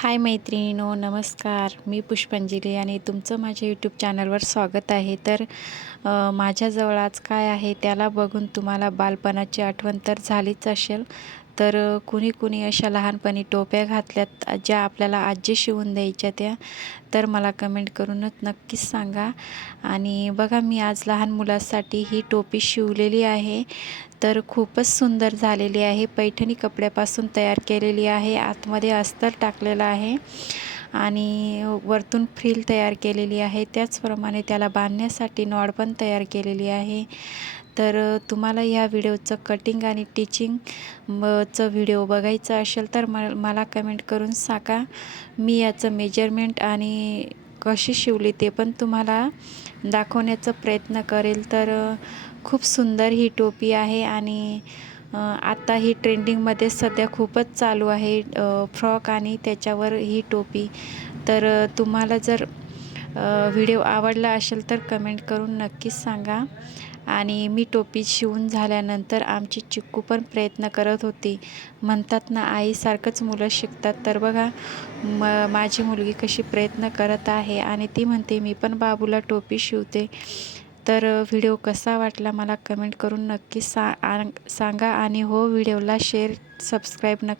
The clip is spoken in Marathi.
हाय मैत्रिणींनो, नमस्कार. मी पुष्पांजली आणि तुमचं माझ्या यूट्यूब चॅनलवर स्वागत आहे. तर माझ्याजवळ आज काय आहे त्याला बघून तुम्हाला बालपणाची आठवण तर झालीच असेल. तर कुणी कुणी अशा लहानपणी टोप्या घातल्यात ज्या आपल्याला आजी शिवून द्यायच्या त्या. तर मला कमेंट करूनच नक्कीच सांगा. आणि बघा, मी आज लहान मुलासाठी ही टोपी शिवलेली आहे. तर खूपच सुंदर झालेली आहे. पैठणी कपड्यापासून तयार केलेली आहे. आतमध्ये अस्तर टाकलेलं आहे आणि वरतून फ्रिल तयार केलेली आहे. त्याचप्रमाणे त्याला बांधण्यासाठी नॉड पण तयार केलेली आहे. तर तुम्हाला ह्या व्हिडिओचं कटिंग आणि टिचिंग चं व्हिडिओ बघायचा असेल तर मला कमेंट करून सांगा. मी याचं मेजरमेंट आणि कशी शिवली ते पण तुम्हाला दाखवण्याचा प्रयत्न करेल. तर खूप सुंदर ही टोपी आहे आणि आता ही ट्रेंडिंगमध्ये सध्या खूपच चालू आहे फ्रॉक आणि त्याच्यावर ही टोपी. तर तुम्हाला जर व्हिडिओ आवडला असेल तर कमेंट करून नक्कीच सांगा. आणि मी टोपी शिवून झाल्यानंतर आमची चिक्कू पण प्रयत्न करत होती. म्हणतात ना, आईसारखंच मुलं शिकतात. तर बघा, माझी मुलगी कशी प्रयत्न करत आहे आणि ती म्हणते मी पण बाबूला टोपी शिवते. तर व्हिडिओ कसा वाटला मला कमेंट करून नक्की सांगा आणि हो, व्हिडिओला शेअर सबस्क्राईब नक्की